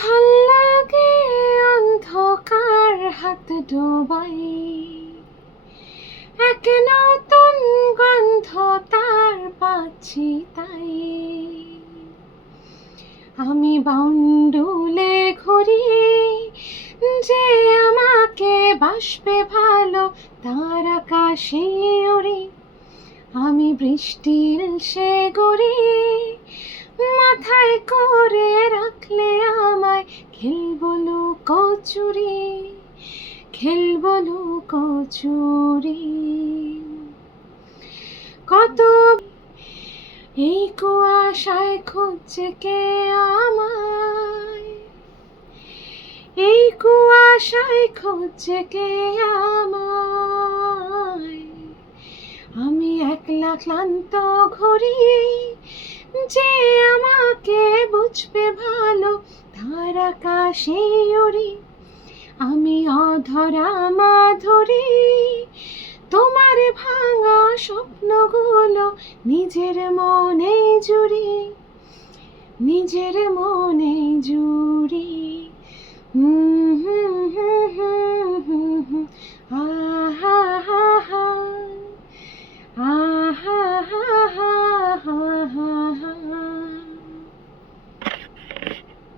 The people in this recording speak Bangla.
ভাল লাগে অন্ধকার হাত ডোবাই, এক নতুন গন্ধ তার পাচ্ছি তাই। আমি বাউন্ডুলে ঘুরি, যে আমাকে বাসবে ভালো তার আকাশে উড়ি। আমি বৃষ্টির সে গড়ি, মাথায় করে রাখলে আমায় খেলবো লুকোচুরি, খেলবো লুকোচুরি। কত এই কুয়াশায় খুঁজছে কে আমায়, এই কুয়াশায় খুঁজছে কে আমায়। আমি একলা ক্লান্ত ঘুরি, যে আমাকে বুঝবে ভালো তার আকাশে উড়ি। আমি অধরা মাধুরী, তোমার ভাঙা স্বপ্নগুলো নিজের মনে জুড়ি, নিজের মনে জুড়ি।